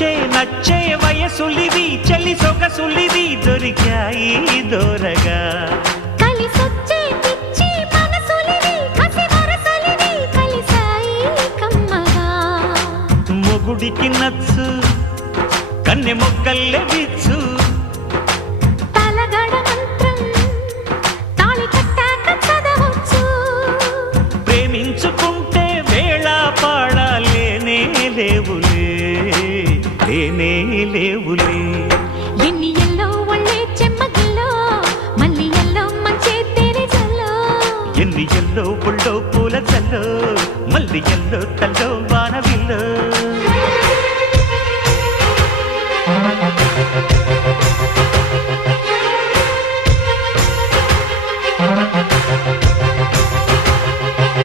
వచ్చే నచ్చే వయసులివి చలి సొగసులివి దొరికాయి దూరగా కలిసొచ్చే పిచ్చి మనసులివి కసి వరసలివి కలిసాయి కమ్మగా మొగుడికి నచ్చు కన్నె మొక్కల్లే విచ్చు తలగడ మంత్రం తాళి కట్టాక చదవచ్చు ప్రేమించుకుంటే వేళ పాడాలేనే లేవులే లేనే లేవులే ఎన్ని ఎల్లో ఒళ్ళే చెమ్మగిల్లో మళ్ళీ ఎల్లో మంచే తేనె జల్లో ఎన్ని ఎల్లో పుల్లో పూల చల్లో మల్లి ఎల్లో తల్లో వానవిల్లో